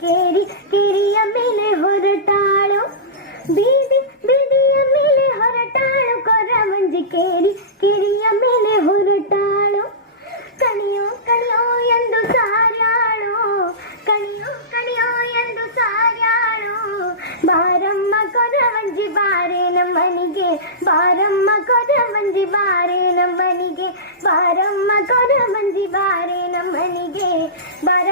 ಕೇರಿ ಕೆರಿಯ ಮೇಲೆ ಹೊರಟಾಳು ಬೀದಿ ಬೀದಿಯ ಮೇಲೆ ಹೊರಟಾಳು ಕೊರವಂಜಿ ಕೇರಿ ಕೆರಿಯ ಮೇಲೆ ಹೊರಟಾಳು ಕಣಿಯೋ ಕಣಿಯೋ ಎಂದು ಸಾರ್ಯಾಳು ಕಣಿಯೋ ಕಣಿಯೋ ಎಂದು ಸಾರ್ಯಾಳು ಬಾರಮ್ಮ ಕೊರವಂಜಿ ಬಾರೆ ನಮ್ಮನಿಗೆ ಬಾರಮ್ಮ ಕೊರವಂಜಿ ಬಾರೆ ನಮ್ಮನಿಗೆ ಬಾರಮ್ಮ ಕೊರವಂಜಿ ಬಾರೆ ನಮ್ಮನಿಗೆ ಬಾರ